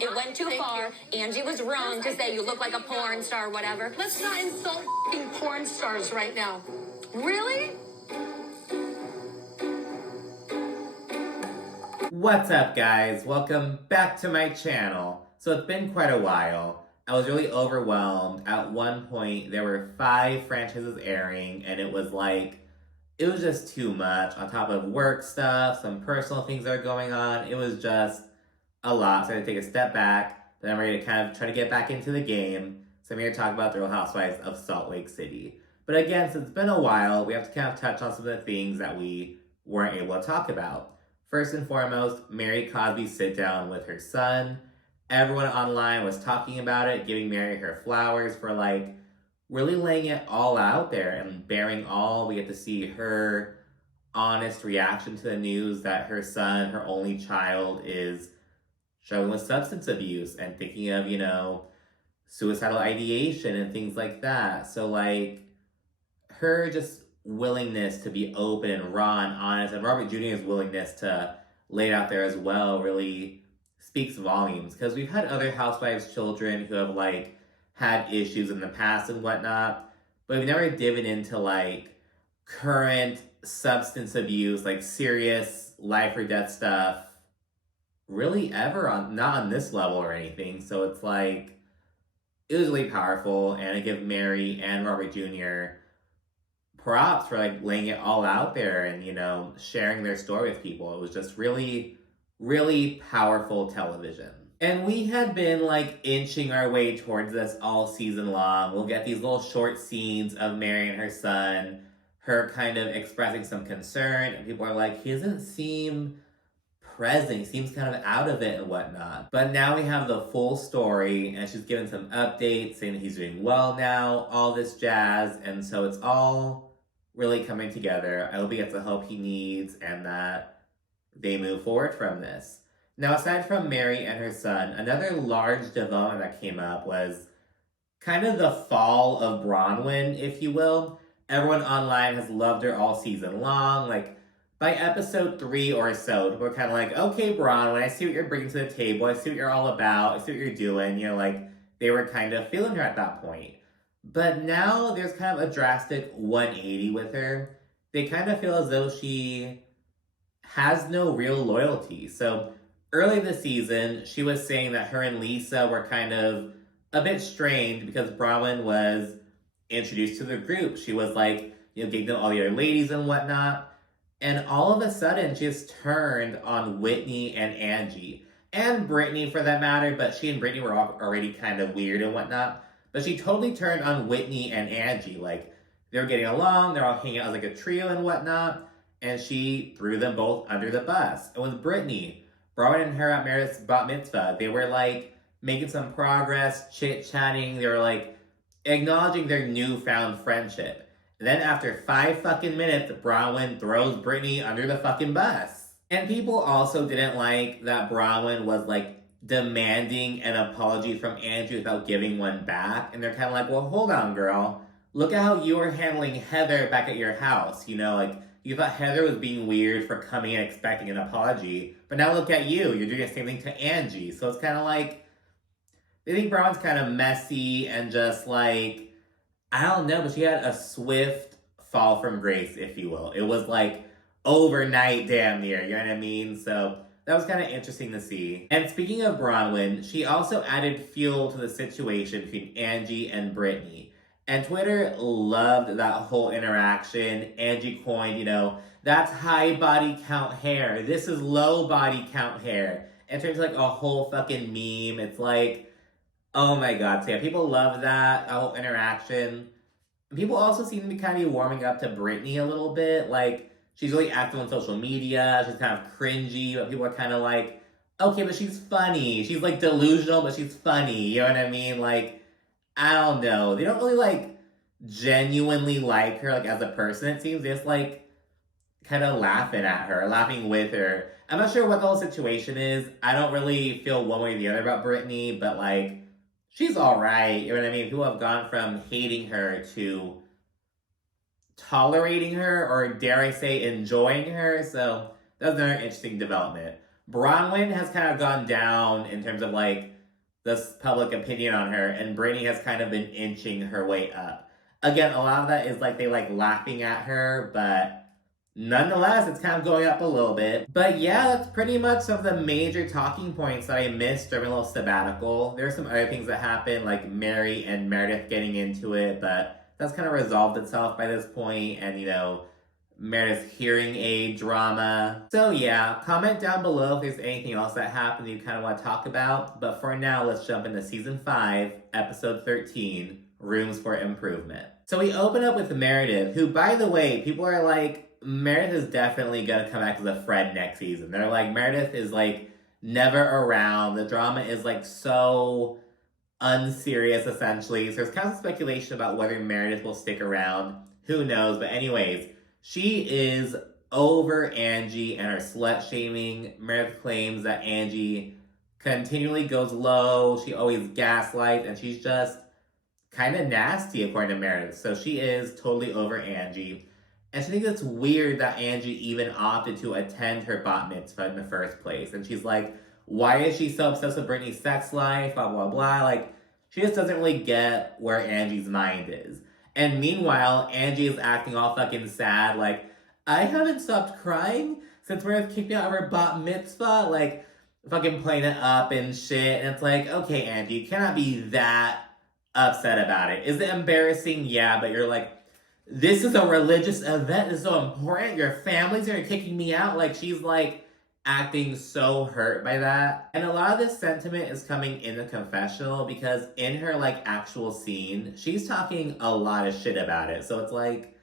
It went too far. Angie was wrong to say you look like a porn star, whatever. Let's not insult porn stars right now. Really? What's up, guys? Welcome back to my channel. So it's been quite a while. I was really overwhelmed. At one point, there were 5 franchises airing, and it was just too much. On top of work stuff, some personal things that are going on, it was just a lot. So I had to take a step back. Then I'm ready to kind of try to get back into the game. So I'm here to talk about the Real Housewives of Salt Lake City. But again, since it's been a while, we have to kind of touch on some of the things that we weren't able to talk about. First and foremost, Mary Cosby's sit down with her son. Everyone online was talking about it, giving Mary her flowers for really laying it all out there and bearing all. We get to see her honest reaction to the news that her son, her only child, is struggling with substance abuse and thinking of, suicidal ideation and things like that. So her just willingness to be open and raw and honest, and Robert Jr.'s willingness to lay it out there as well really speaks volumes, because we've had other housewives' children who have had issues in the past and whatnot, but we've never dived into current substance abuse, serious life or death stuff really ever, not on this level or anything. So it's it was really powerful, and I give Mary and Robert Jr. props for laying it all out there and sharing their story with people. It was just really, really powerful television. And we had been inching our way towards this all season long. We'll get these little short scenes of Mary and her son, her kind of expressing some concern, and people are like, he doesn't seem present, he seems kind of out of it and whatnot. But now we have the full story, and she's given some updates saying that he's doing well now, all this jazz, and so it's all really coming together. I hope he gets the help he needs and that they move forward from this. Now, aside from Mary and her son, another large development that came up was kind of the fall of Bronwyn, if you will. Everyone online has loved her all season long. By episode 3 or so, people are kind of okay, Bronwyn, I see what you're bringing to the table. I see what you're all about. I see what you're doing. They were kind of feeling her at that point. But now there's kind of a drastic 180 with her. They kind of feel as though she has no real loyalty. So early this season, she was saying that her and Lisa were kind of a bit strained because Bronwyn was introduced to the group. She was getting to know all the other ladies and whatnot. And all of a sudden, she just turned on Whitney and Angie. And Brittany, for that matter, but she and Brittany were already kind of weird and whatnot. But she totally turned on Whitney and Angie. They were getting along, they're all hanging out as a trio and whatnot. And she threw them both under the bus. And with Brittany, Bronwyn and her at Meredith's bat mitzvah, they were making some progress, chit-chatting. They were acknowledging their newfound friendship. And then after 5 fucking minutes, Bronwyn throws Brittany under the fucking bus. And people also didn't like that Bronwyn was demanding an apology from Angie without giving one back. And they're kind of well, hold on, girl. Look at how you were handling Heather back at your house. You thought Heather was being weird for coming and expecting an apology. But now look at you. You're doing the same thing to Angie. So it's kind of they think Bronwyn's kind of messy and just I don't know, but she had a swift fall from grace, if you will. It was overnight damn near, you know what I mean? So that was kind of interesting to see. And speaking of Bronwyn, she also added fuel to the situation between Angie and Brittany. And Twitter loved that whole interaction. Angie coined, that's high body count hair. This is low body count hair. And it turns a whole fucking meme. It's oh my god. So yeah, people love that whole interaction. People also seem to be kind of warming up to Brittany a little bit. She's really active on social media. She's kind of cringy, but people are kind of okay, but she's funny. She's delusional, but she's funny. You know what I mean? I don't know. They don't really genuinely like her as a person, it seems. They just kind of laughing at her, laughing with her. I'm not sure what the whole situation is. I don't really feel one way or the other about Brittany, but she's alright, you know what I mean? People have gone from hating her to tolerating her, or dare I say enjoying her, so that was another interesting development. Bronwyn has kind of gone down in terms of like this public opinion on her, and Brittany has kind of been inching her way up. Again, a lot of that is like they like laughing at her, but nonetheless, it's kind of going up a little bit. But yeah, that's pretty much some of the major talking points that I missed during my little sabbatical. There's some other things that happened, like Mary and Meredith getting into it, but that's kind of resolved itself by this point, and you know, Meredith's hearing aid drama. So yeah, comment down below if there's anything else that happened that you kind of want to talk about. But for now, let's jump into season 5, episode 13, Rooms for Improvement. So we open up with Meredith, who, by the way, people are like, Meredith is definitely gonna come back as a friend next season. They're like, Meredith is like never around. The drama is like so unserious, essentially. So there's kind of speculation about whether Meredith will stick around. Who knows? But anyways, she is over Angie and her slut shaming. Meredith claims that Angie continually goes low. She always gaslights, and she's just kind of nasty, according to Meredith. So she is totally over Angie. And she thinks it's weird that Angie even opted to attend her bat mitzvah in the first place. And she's like, why is she so obsessed with Brittany's sex life? Blah, blah, blah. Like, she just doesn't really get where Angie's mind is. And meanwhile, Angie is acting all fucking sad. Like, I haven't stopped crying since Meredith kicked me out of her bat mitzvah. Like, fucking playing it up and shit. And it's like, okay, Angie, you cannot be that upset about it. Is it embarrassing? Yeah, but you're like, this is a religious event. It's so important. Your family's are kicking me out. Like, she's like acting so hurt by that. And a lot of this sentiment is coming in the confessional because in her like actual scene, she's talking a lot of shit about it. So it's like,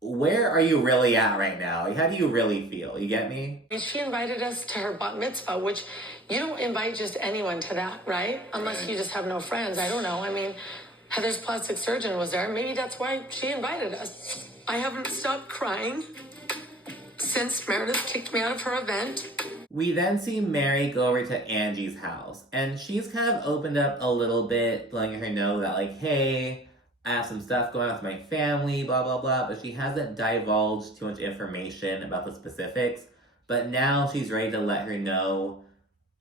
where are you really at right now? Like, how do you really feel? You get me? She invited us to her bat mitzvah, which you don't invite just anyone to that, right? Unless you just have no friends. I don't know. I mean, Heather's plastic surgeon was there. Maybe that's why she invited us. I haven't stopped crying since Meredith kicked me out of her event. We then see Mary go over to Angie's house, and she's kind of opened up a little bit, letting her know that like, hey, I have some stuff going on with my family, blah, blah, blah, but she hasn't divulged too much information about the specifics. But now she's ready to let her know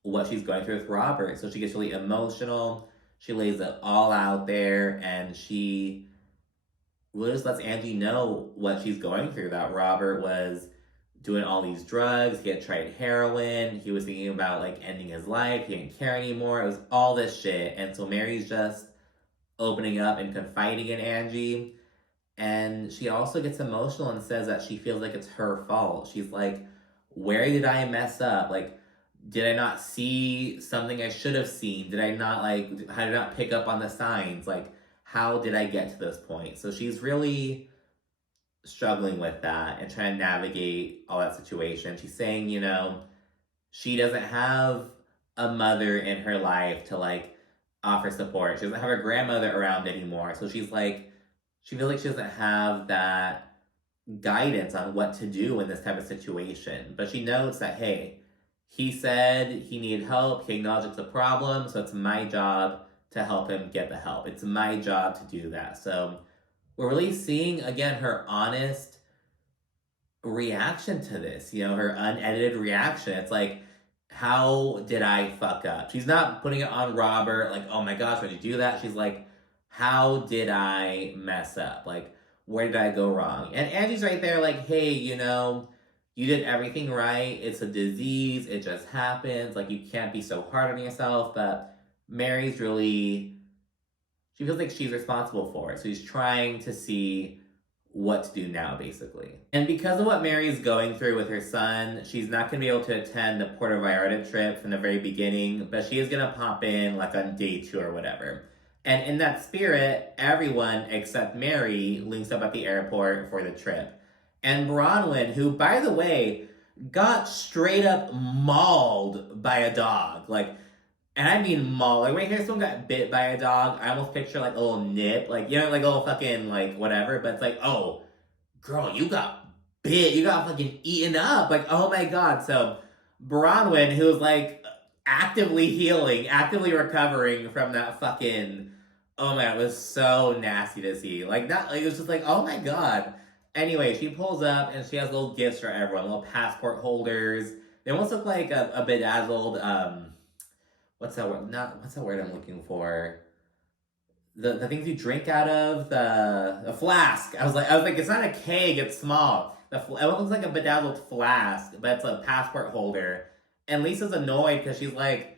what she's going through with Robert. So she gets really emotional. She lays it all out there, and she really just lets Angie know what she's going through, that Robert was doing all these drugs, he had tried heroin, he was thinking about like ending his life, he didn't care anymore, it was all this shit. And so Mary's just opening up and confiding in Angie, and she also gets emotional and says that she feels like it's her fault. She's like, where did I mess up? Like, did I not see something I should have seen? Did I not like, how did I not pick up on the signs? Like, how did I get to this point? So she's really struggling with that and trying to navigate all that situation. She's saying, you know, she doesn't have a mother in her life to like offer support. She doesn't have her grandmother around anymore. So she's like, she feels like she doesn't have that guidance on what to do in this type of situation. But she knows that, hey, he said he needed help. He acknowledged the problem. So it's my job to help him get the help. It's my job to do that. So we're really seeing, again, her honest reaction to this, you know, her unedited reaction. It's like, how did I fuck up? She's not putting it on Robert, like, oh my gosh, why'd you do that? She's like, how did I mess up? Like, where did I go wrong? And Angie's right there like, hey, you know, you did everything right. It's a disease. It just happens. Like, you can't be so hard on yourself. But Mary's really, she feels like she's responsible for it. So she's trying to see what to do now, basically. And because of what Mary's going through with her son, she's not going to be able to attend the Porto trip from the very beginning, but she is going to pop in like on day 2 or whatever. And in that spirit, everyone except Mary links up at the airport for the trip. And Bronwyn, who, by the way, got straight up mauled by a dog. Like, and I mean mauled. Like, when I hear someone got bit by a dog, I almost picture like a little nip. Like, you know, like a little fucking, like, whatever. But it's like, oh, girl, you got bit. You got fucking eaten up. Like, oh my God. So Bronwyn, who was like actively healing, actively recovering from that fucking, oh my God, it was so nasty to see. Like, that, like, it was just like, oh my God. Anyway, she pulls up and she has little gifts for everyone, little passport holders. They almost look like a bedazzled, what's that word? What's that word I'm looking for? The things you drink out of, the flask. I was like, it's not a keg, it's small. It looks like a bedazzled flask, but it's a passport holder. And Lisa's annoyed because she's like,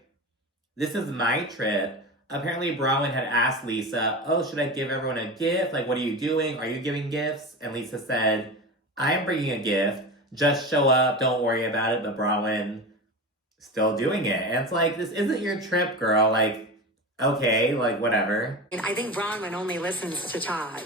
this is my trip. Apparently Bronwyn had asked Lisa, oh, should I give everyone a gift? Like, what are you doing? Are you giving gifts? And Lisa said, I'm bringing a gift. Just show up, don't worry about it. But Bronwyn still doing it. And it's like, this isn't your trip, girl. Like, okay, like, whatever. And I think Bronwyn only listens to Todd.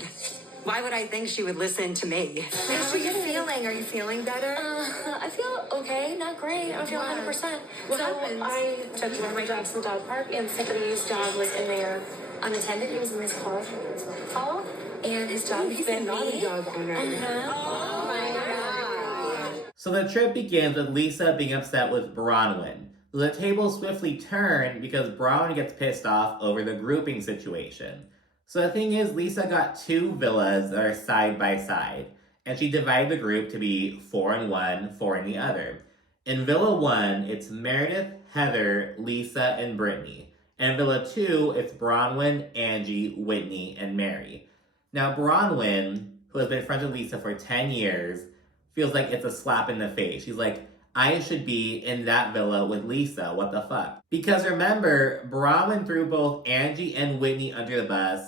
Why would I think she would listen to me? How are you feeling? Are you feeling better? I feel okay, not great. I don't feel 100%. What happened? I took one of my dogs to the dog park, and somebody's dog was in there unattended. He was in his car. Oh, And his dog he's a naughty dog owner. Oh my God. So the trip begins with Lisa being upset with Bronwyn. The tables swiftly turn because Bronwyn gets pissed off over the grouping situation. So the thing is, Lisa got 2 villas that are side by side, and she divided the group to be 4 in one, 4 in the other. In Villa 1, it's Meredith, Heather, Lisa, and Britani. And in Villa 2, it's Bronwyn, Angie, Whitney, and Mary. Now Bronwyn, who has been friends with Lisa for 10 years, feels like it's a slap in the face. She's like, I should be in that villa with Lisa, what the fuck? Because remember, Bronwyn threw both Angie and Whitney under the bus,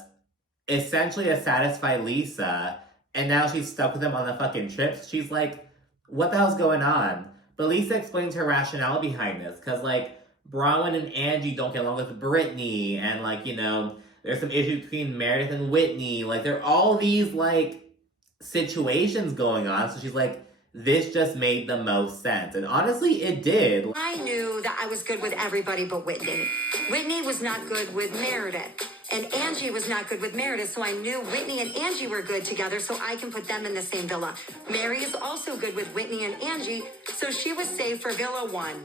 essentially to satisfy Lisa, and now she's stuck with them on the fucking trips. She's like, what the hell's going on? But Lisa explains her rationale behind this, because like, Bronwyn and Angie don't get along with Britani, and like, you know, there's some issues between Meredith and Whitney. Like, there are all these like situations going on, so she's like, this just made the most sense. And honestly, it did. I knew that I was good with everybody but Whitney. Whitney was not good with Meredith. And Angie was not good with Meredith, so I knew Whitney and Angie were good together, so I can put them in the same villa. Mary is also good with Whitney and Angie, so she was safe for Villa 1.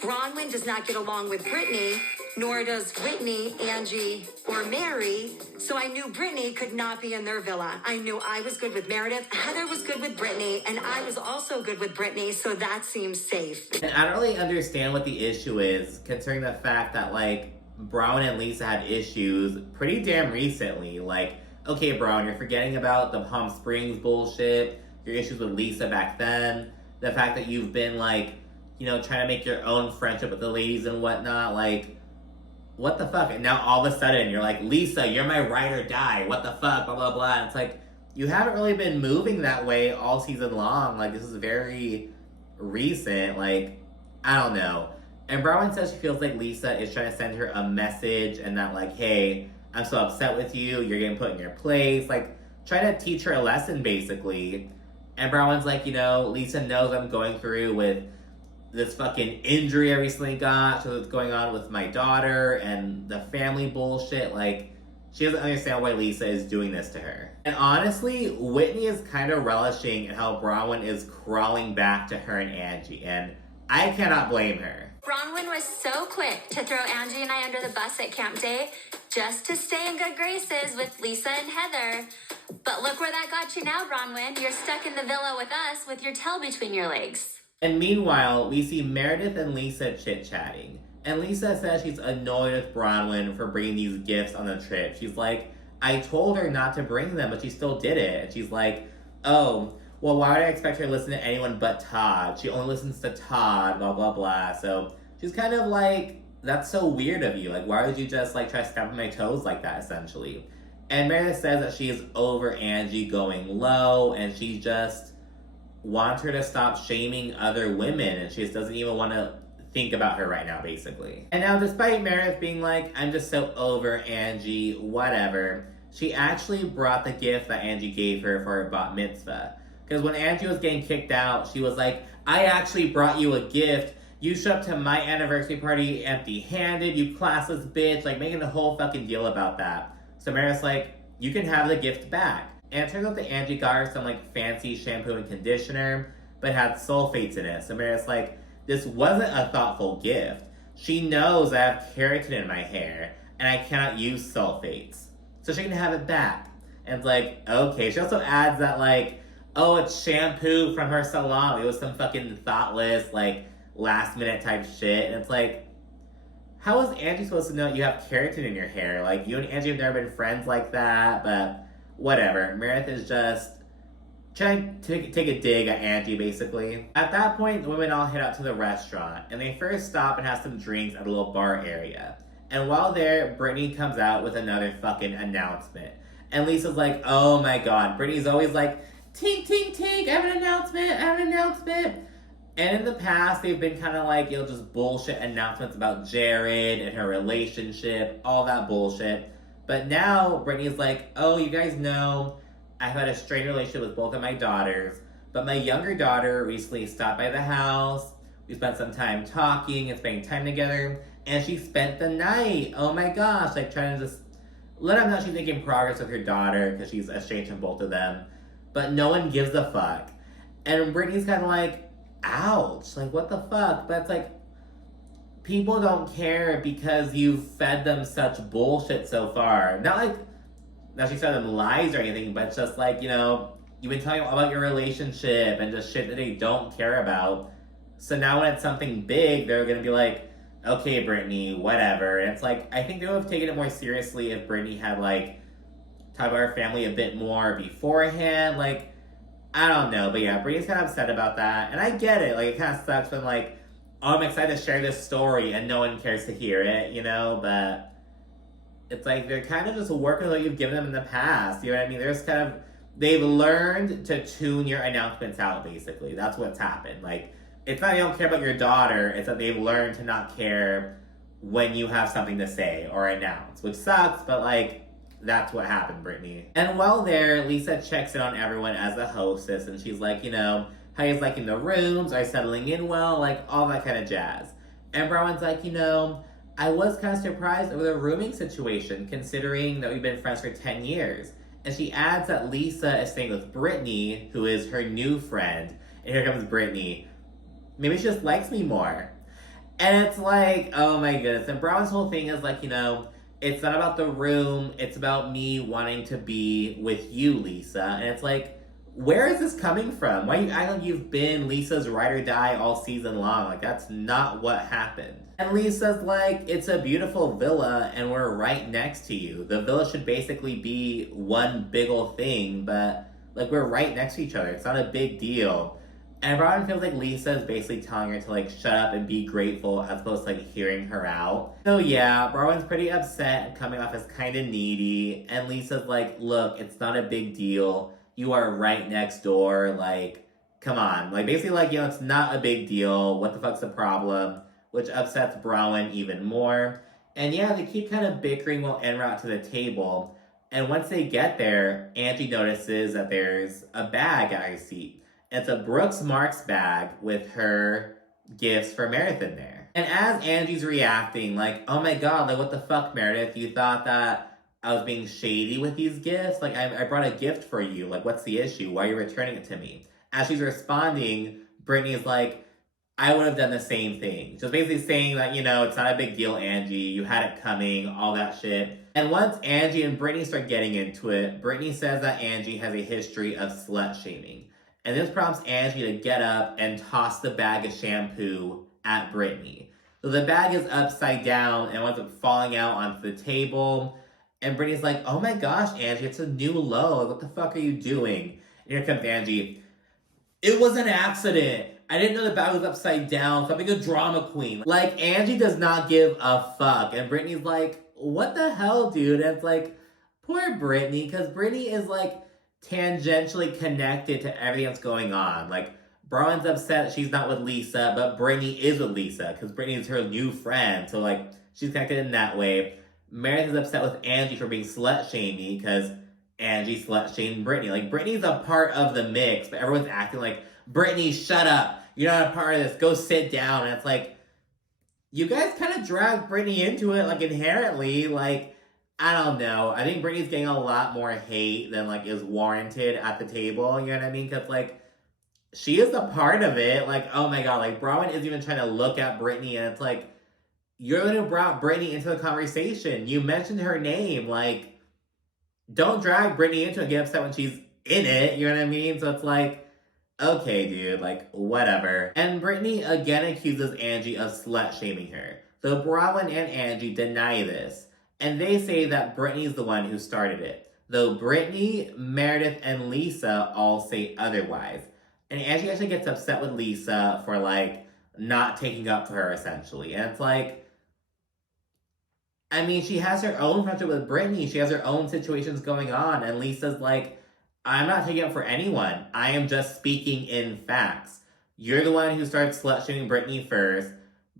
Bronwyn does not get along with Brittany, nor does Whitney, Angie, or Mary, so I knew Brittany could not be in their villa. I knew I was good with Meredith, Heather was good with Brittany, and I was also good with Brittany, so that seems safe. And I don't really understand what the issue is, considering the fact that, like, Bronwyn and Lisa had issues pretty damn recently. Like, okay, Bronwyn, you're forgetting about the Palm Springs bullshit, your issues with Lisa back then, the fact that you've been, like, you know, trying to make your own friendship with the ladies and whatnot, like, what the fuck? And now all of a sudden you're like, Lisa, you're my ride or die, what the fuck, blah, blah, blah. And it's like, you haven't really been moving that way all season long. Like, this is very recent. Like, I don't know. And Bronwyn says she feels like Lisa is trying to send her a message and that, like, hey, I'm so upset with you, you're getting put in your place. Like, trying to teach her a lesson, basically. And Bronwyn's like, you know, Lisa knows I'm going through with this fucking injury I recently got, so what's going on with my daughter and the family bullshit. Like, she doesn't understand why Lisa is doing this to her. And honestly, Whitney is kind of relishing in how Bronwyn is crawling back to her and Angie, and I cannot blame her. Bronwyn was so quick to throw Angie and I under the bus at Camp Day just to stay in good graces with Lisa and Heather. But look where that got you now, Bronwyn. You're stuck in the villa with us with your tail between your legs. And meanwhile, we see Meredith and Lisa chit-chatting. And Lisa says she's annoyed with Bronwyn for bringing these gifts on the trip. She's like, I told her not to bring them, but she still did it. And she's like, oh, well, why would I expect her to listen to anyone but Todd? She only listens to Todd, blah, blah, blah. So she's kind of like, that's so weird of you. Like, why would you just, like, try to step on my toes like that, essentially? And Meredith says that she is over Angie going low, and she just wants her to stop shaming other women, and she just doesn't even want to think about her right now, basically. And now, despite Meredith being like, I'm just so over Angie, whatever, she actually brought the gift that Angie gave her for her bat mitzvah. Because when Angie was getting kicked out, she was like, I actually brought you a gift. You showed up to my anniversary party empty-handed, you classless bitch, like making a whole fucking deal about that. So Meredith's like, you can have the gift back. And it turns out that Angie got her some like fancy shampoo and conditioner, but had sulfates in it. So Meredith's like, this wasn't a thoughtful gift. She knows I have keratin in my hair, and I cannot use sulfates. So she can have it back. And it's like, okay. She also adds that like, oh, it's shampoo from her salon. It was some fucking thoughtless, like, last minute type shit. And it's like, how is Angie supposed to know you have keratin in your hair? Like, you and Angie have never been friends like that, but whatever. Meredith is just trying to take a dig at Angie, basically. At that point, the women all head out to the restaurant, and they first stop and have some drinks at a little bar area. And while there, Brittany comes out with another fucking announcement. And Lisa's like, oh my god. Brittany's always like, tink, tink, tink, I have an announcement, I have an announcement. And in the past, they've been kind of like, just bullshit announcements about Jared and her relationship, all that bullshit. But now, Brittany's like, oh, you guys know, I've had a strained relationship with both of my daughters, but my younger daughter recently stopped by the house. We spent some time talking and spending time together, and she spent the night. Oh my gosh, like trying to just let them know she's making progress with her daughter because she's estranged from both of them. But no one gives a fuck. And Brittany's kind of like, ouch, like what the fuck? But it's like, people don't care because you've fed them such bullshit so far. Not like that she fed them lies or anything, but it's just like, you've been telling them about your relationship and just shit that they don't care about. So now when it's something big, they're gonna be like, okay, Brittany, whatever. And it's like, I think they would have taken it more seriously if Brittany had like talked about her family a bit more beforehand. Like, I don't know, but yeah, Brittany's kind of upset about that, and I get it. Like, it kind of sucks when like, oh, I'm excited to share this story and no one cares to hear it, but it's like they're kind of just working with what you've given them in the past. You know what I mean? They've learned to tune your announcements out, basically. That's what's happened. Like, it's not you don't care about your daughter, it's that they've learned to not care when you have something to say or announce, which sucks, but like, that's what happened, Brittany. And while there, Lisa checks in on everyone as the hostess, and she's like, how you liking the rooms? Are you settling in well? Like, all that kind of jazz. And Brown's like, I was kind of surprised over the rooming situation, considering that we've been friends for 10 years. And she adds that Lisa is staying with Brittany, who is her new friend. And here comes Brittany. Maybe she just likes me more. And it's like, oh my goodness. And Brown's whole thing is like, it's not about the room. It's about me wanting to be with you, Lisa. And it's like, where is this coming from? Why you act like you've been Lisa's ride or die all season long? Like, that's not what happened. And Lisa's like, it's a beautiful villa and we're right next to you. The villa should basically be one big old thing, but like, we're right next to each other. It's not a big deal. And Robin feels like Lisa is basically telling her to like shut up and be grateful as opposed to like hearing her out. So yeah, Robin's pretty upset and coming off as kind of needy. And Lisa's like, look, it's not a big deal. You are right next door. Like, come on. Like, basically like, it's not a big deal. What the fuck's the problem? Which upsets Browen even more. And yeah, they keep kind of bickering while en route to the table. And once they get there, Angie notices that there's a bag at her seat. It's a Brooks Marks bag with her gifts for Meredith in there. And as Angie's reacting, like, oh my god, like, what the fuck, Meredith? You thought that I was being shady with these gifts? Like, I brought a gift for you. Like, what's the issue? Why are you returning it to me? As she's responding, Brittany's like, I would have done the same thing. Just basically saying that, it's not a big deal, Angie. You had it coming, all that shit. And once Angie and Brittany start getting into it, Brittany says that Angie has a history of slut-shaming. And this prompts Angie to get up and toss the bag of shampoo at Brittany. So the bag is upside down and winds up falling out onto the table. And Brittany's like, oh my gosh, Angie, it's a new low. What the fuck are you doing? And here comes Angie. It was an accident. I didn't know the bag was upside down, so I'm being a drama queen. Like, Angie does not give a fuck. And Brittany's like, what the hell, dude? And it's like, poor Brittany, because Brittany is like, tangentially connected to everything that's going on. Like, Braun's upset she's not with Lisa, but Brittany is with Lisa because Brittany is her new friend. So, like, she's connected in that way. Meredith is upset with Angie for being slut-shamey because Angie slut-shamed Brittany. Like, Brittany's a part of the mix, but everyone's acting like, Brittany, shut up. You're not a part of this. Go sit down. And it's like, you guys kind of dragged Brittany into it, like, inherently. Like, I don't know. I think Brittany's getting a lot more hate than, like, is warranted at the table. You know what I mean? Because, like, she is a part of it. Like, oh my god. Like, Braun isn't even trying to look at Brittany. And it's like, you're the one who brought Brittany into the conversation. You mentioned her name. Like, don't drag Brittany into it and get upset when she's in it. You know what I mean? So it's like, okay, dude, like, whatever. And Britani again accuses Angie of slut-shaming her. So Bronwyn and Angie deny this, and they say that Britani's the one who started it. Though Britani, Meredith, and Lisa all say otherwise. And Angie actually gets upset with Lisa for, like, not taking up for her, essentially. And it's like, I mean, she has her own friendship with Britani. She has her own situations going on. And Lisa's like, I'm not taking up for anyone. I am just speaking in facts. You're the one who started slut-shaming Britani first.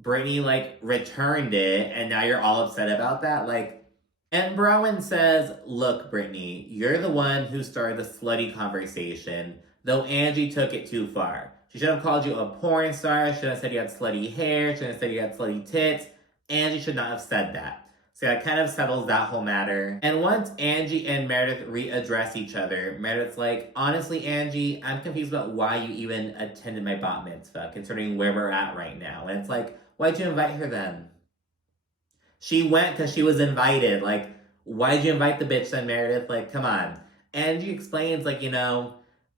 Britani, like, returned it. And now you're all upset about that? Like, and Bronwyn says, look, Britani, you're the one who started the slutty conversation. Though Angie took it too far. She should have called you a porn star. Should have said you had slutty hair. Should have said you had slutty tits. Angie should not have said that. So that kind of settles that whole matter. And once Angie and Meredith readdress each other, Meredith's like, honestly, Angie, I'm confused about why you even attended my bat mitzvah, considering where we're at right now. And it's like, why'd you invite her then? She went because she was invited. Like, why'd you invite the bitch then, Meredith? Like, come on. Angie explains, like, you know,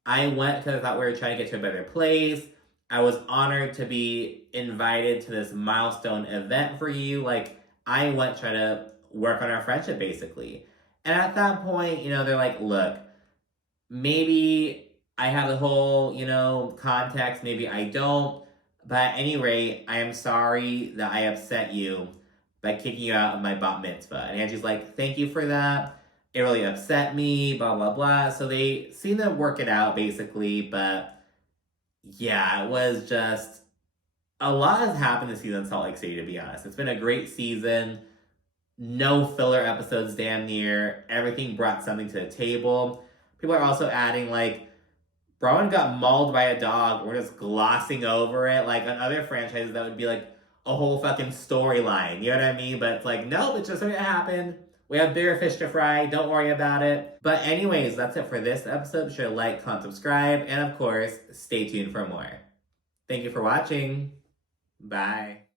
I went because I thought we were trying to get to a better place. I was honored to be invited to this milestone event for you. Like, I went to try to work on our friendship, basically. And at that point, you know, they're like, look, maybe I have the whole, you know, context, maybe I don't. But at any rate, I am sorry that I upset you by kicking you out of my bat mitzvah. And Angie's like, thank you for that. It really upset me, blah, blah, blah. So they seem to work it out, basically. But yeah, it was just... a lot has happened this season in Salt Lake City, to be honest. It's been a great season. No filler episodes, damn near. Everything brought something to the table. People are also adding, like, Bronwyn got mauled by a dog. We're just glossing over it. Like, on other franchises, that would be, like, a whole fucking storyline. You know what I mean? But it's like, nope, it's just something that happened. We have bigger fish to fry. Don't worry about it. But anyways, that's it for this episode. Be sure to like, comment, subscribe, and of course, stay tuned for more. Thank you for watching. Bye.